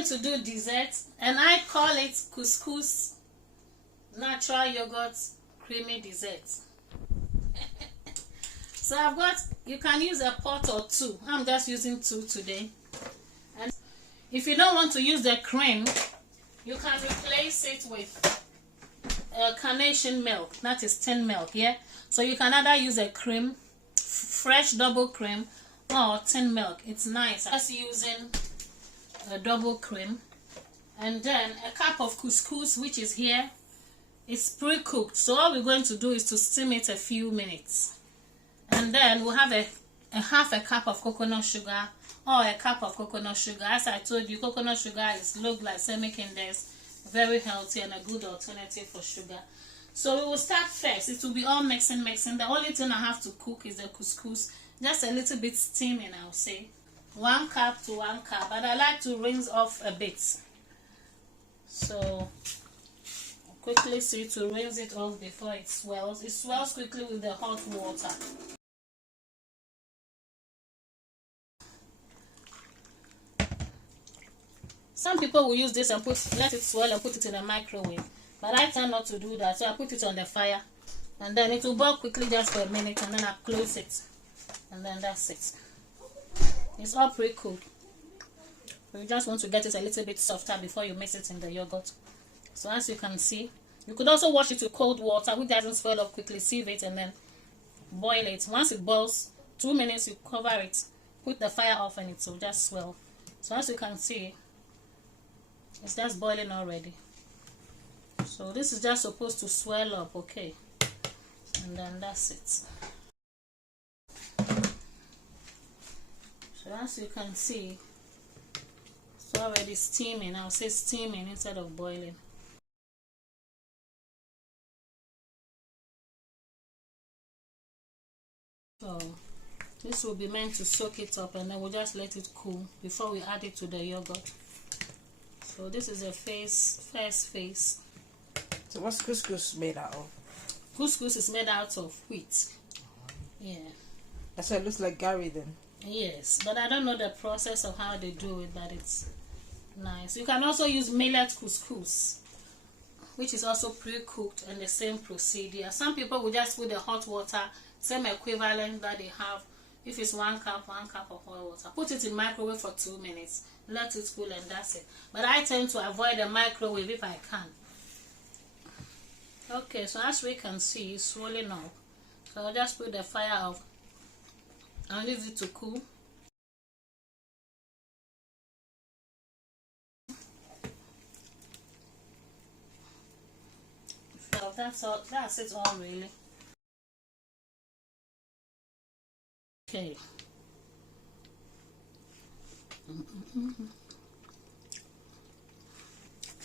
going to do dessert, and I call it couscous natural yogurt creamy dessert. So I've got, you can use a pot or two. I'm just using 2 today. And if you don't want to use the cream, you can replace it with carnation milk, that is tin milk. Yeah, so you can either use a cream, fresh double cream, or tin milk. It's nice. Just using a double cream, and then a cup of couscous, which is here. It's pre-cooked, so all we're going to do is to steam it a few minutes, and then we'll have a half a cup of coconut sugar, or a cup of coconut sugar. As I told you, coconut sugar is low glycemic index, very healthy, and a good alternative for sugar. So we will start first. It will be all mixing. The only thing I have to cook is the couscous, just a little bit steaming. I'll say 1 cup to 1 cup, but I like to rinse off a bit. So quickly see to rinse it off before it swells. It swells quickly with the hot water. Some people will use this and let it swell and put it in a microwave, but I tend not to do that. So I put it on the fire, and then it will boil quickly just for a minute, and then I close it, and then that's it. It's all pre-cooked. You just want to get it a little bit softer before you mix it in the yogurt. So as you can see, you could also wash it with cold water, which doesn't swell up quickly. Sieve it and then boil it. Once it boils, 2 minutes, you cover it, put the fire off, and it will just swell. So as you can see, it's just boiling already. So this is just supposed to swell up, okay? And then that's it. So as you can see, it's already steaming. I'll say steaming instead of boiling. So this will be meant to soak it up, and then we'll just let it cool before we add it to the yogurt. So this is the first phase. So what's couscous made out of? Couscous is made out of wheat. Yeah. That's why it looks like Gary then. Yes, but I don't know the process of how they do it, but it's nice. You can also use millet couscous, which is also pre-cooked, and the same procedure. Some people will just put the hot water, same equivalent that they have. If it's 1 cup of hot water, put it in microwave for 2 minutes, let it cool, and that's it. But I tend to avoid the microwave if I can. Okay, so as we can see, it's swelling up. So I'll just put the fire off and leave it to cool. So that's all. That's it all really. Okay.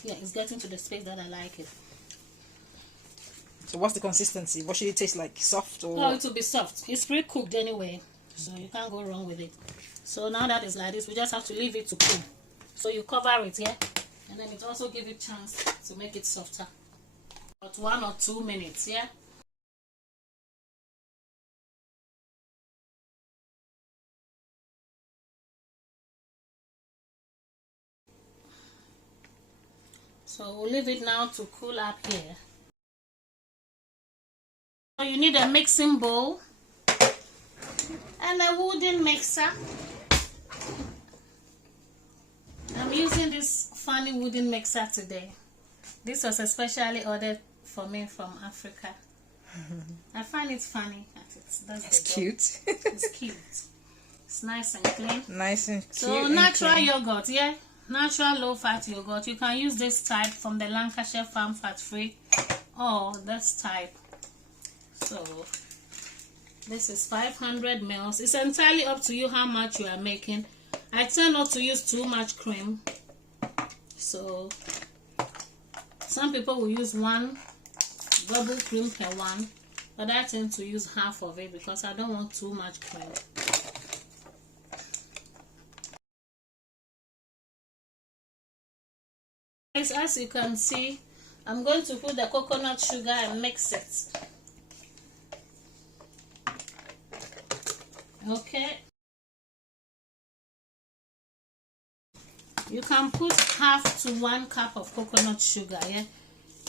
Yeah, it's getting to the space that I like it. So what's the consistency? What should it taste like? Soft or? No, it will be soft. It's pre-cooked anyway, so you can't go wrong with it. So now that it's like this, we just have to leave it to cool. So you cover it, yeah, and then it also gives it a chance to make it softer. About 1 or 2 minutes, yeah. So we'll leave it now to cool up here. So you need a mixing bowl and a wooden mixer. I'm using this funny wooden mixer today. This was especially ordered for me from Africa. I find it funny. It's cute. It's cute. It's nice and clean. Nice and cute. So natural yogurt, yeah. Natural low-fat yogurt. You can use this type from the Lancashire Farm Fat Free, or this type. So this is 500 ml. It's entirely up to you how much you are making. I tend not to use too much cream. So some people will use 1 double cream per one, but I tend to use half of it because I don't want too much cream. As you can see, I'm going to put the coconut sugar and mix it. Okay. You can put half to 1 cup of coconut sugar. Yeah,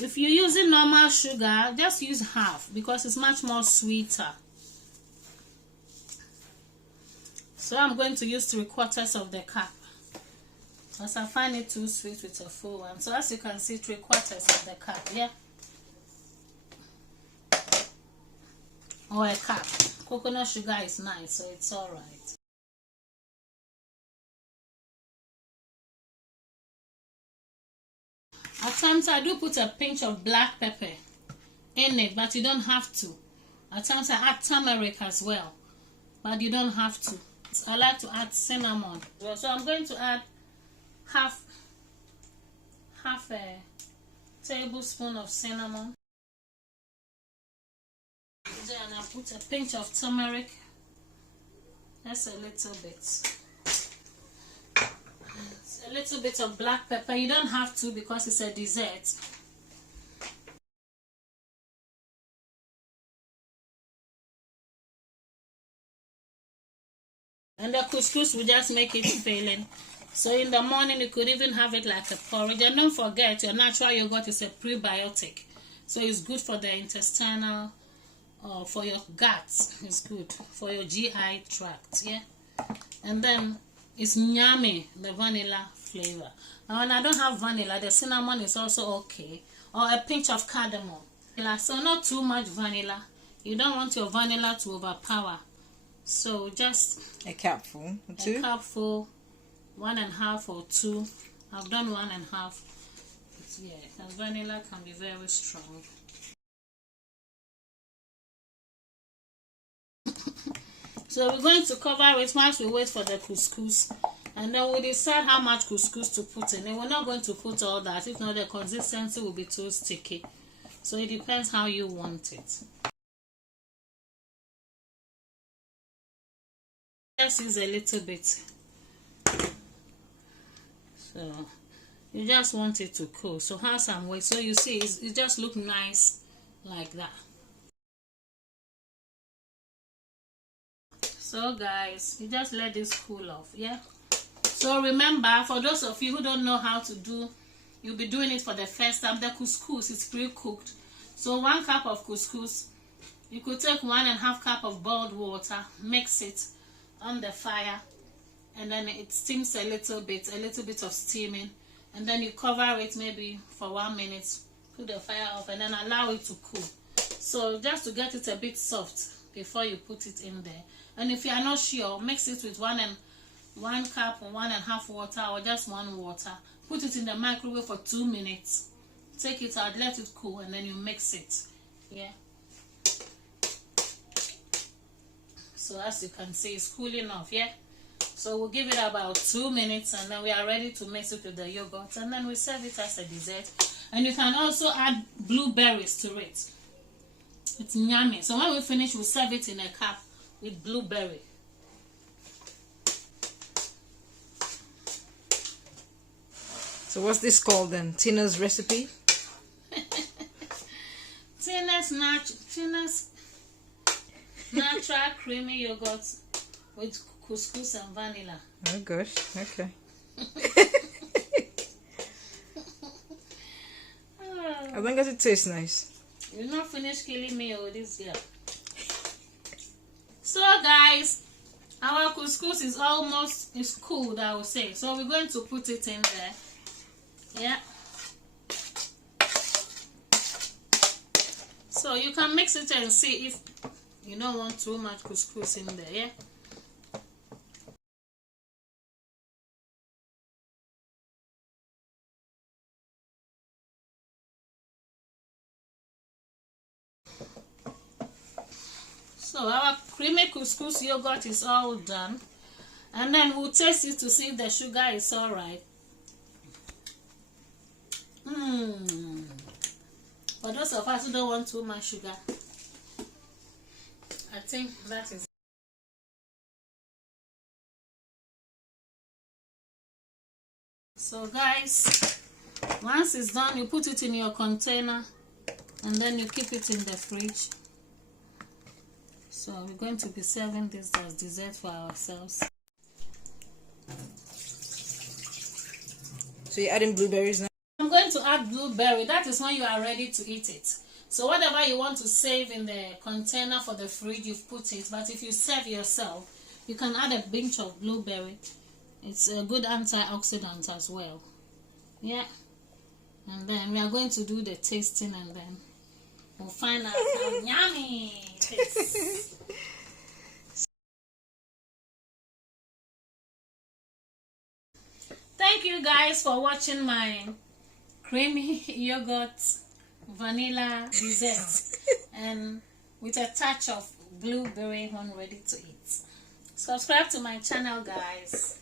if you're using normal sugar, just use half because it's much more sweeter. So I'm going to use 3/4 of the cup because I find it too sweet with a full one. So as you can see, 3/4 of the cup. Yeah, or a cup. Coconut sugar is nice, so it's all right. At times I do put a pinch of black pepper in it, but you don't have to. At times I add turmeric as well, but you don't have to. I like to add cinnamon. So I'm going to add half a tablespoon of cinnamon. Then I put a pinch of turmeric. That's a little bit. A little bit of black pepper. You don't have to because it's a dessert. And the couscous will just make it filling. So in the morning you could even have it like a porridge. And don't forget, your natural yogurt is a prebiotic, so it's good for the intestinal or for your gut. It's good for your GI tract. Yeah, and then it's yummy, the vanilla flavor. And when I don't have vanilla, the cinnamon is also okay, or a pinch of cardamom. So not too much vanilla. You don't want your vanilla to overpower. So just a cupful, a cupful, 1.5 or 2. I've done 1.5. Yeah, and vanilla can be very strong. So we're going to cover it once we wait for the couscous, and then we'll decide how much couscous to put in. And we're not going to put all that, if not the consistency will be too sticky. So it depends how you want it. Just use a little bit. So you just want it to cool. So have some weight. So you see, it just look nice like that. So guys, you just let this cool off. Yeah. So remember, for those of you who don't know how to do, you'll be doing it for the first time. The couscous is pre-cooked. So 1 cup of couscous, you could take 1.5 cup of boiled water, mix it on the fire, and then it steams a little bit of steaming, and then you cover it maybe for 1 minute, put the fire off, and then allow it to cool. So just to get it a bit soft before you put it in there. And if you are not sure, mix it with 1 cup or 1.5 water, or just 1 water. Put it in the microwave for 2 minutes. Take it out, let it cool, and then you mix it. Yeah. So as you can see, it's cooling off. Yeah. So we'll give it about 2 minutes, and then we are ready to mix it with the yogurt, and then we serve it as a dessert. And you can also add blueberries to it. It's yummy. So when we finish, we'll serve it in a cup with blueberry. So what's this called then? Tina's recipe? Tina's natural creamy yogurt with couscous and vanilla. Oh gosh, okay. I think it tastes nice. You're not finished killing me with this girl. So guys, our couscous is cooled, I would say. So we're going to put it in there. Yeah. So you can mix it and see if you don't want too much couscous in there. Yeah. So our creamy couscous yogurt is all done, and then we'll taste it to see if the sugar is all right. For those of us who don't want too much sugar, I think that is. So guys, once it's done, you put it in your container, and then you keep it in the fridge. So we're going to be serving this as dessert for ourselves. So you're adding blueberries now? I'm going to add blueberry. That is when you are ready to eat it. So whatever you want to save in the container for the fridge, you've put it. But if you serve yourself, you can add a pinch of blueberry. It's a good antioxidant as well. Yeah. And then we are going to do the tasting, and then we'll find out how yummy it is. Thank you guys for watching my creamy yogurt vanilla dessert and with a touch of blueberry when ready to eat. Subscribe to my channel, guys,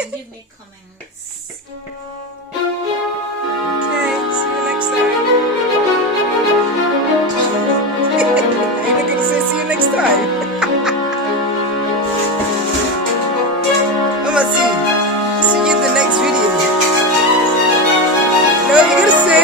and give me comments. Okay, see you next time. Are you not going to say see you next time? Mama, see you in the next video. No, you're going to say